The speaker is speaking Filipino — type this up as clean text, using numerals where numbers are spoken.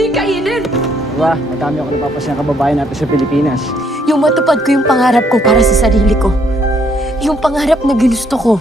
pwedeng kainin. Diba, madami ako napapasayang kababayan natin sa Pilipinas. Yung matupad ko yung pangarap ko para sa sarili ko. Yung pangarap na ginusto ko.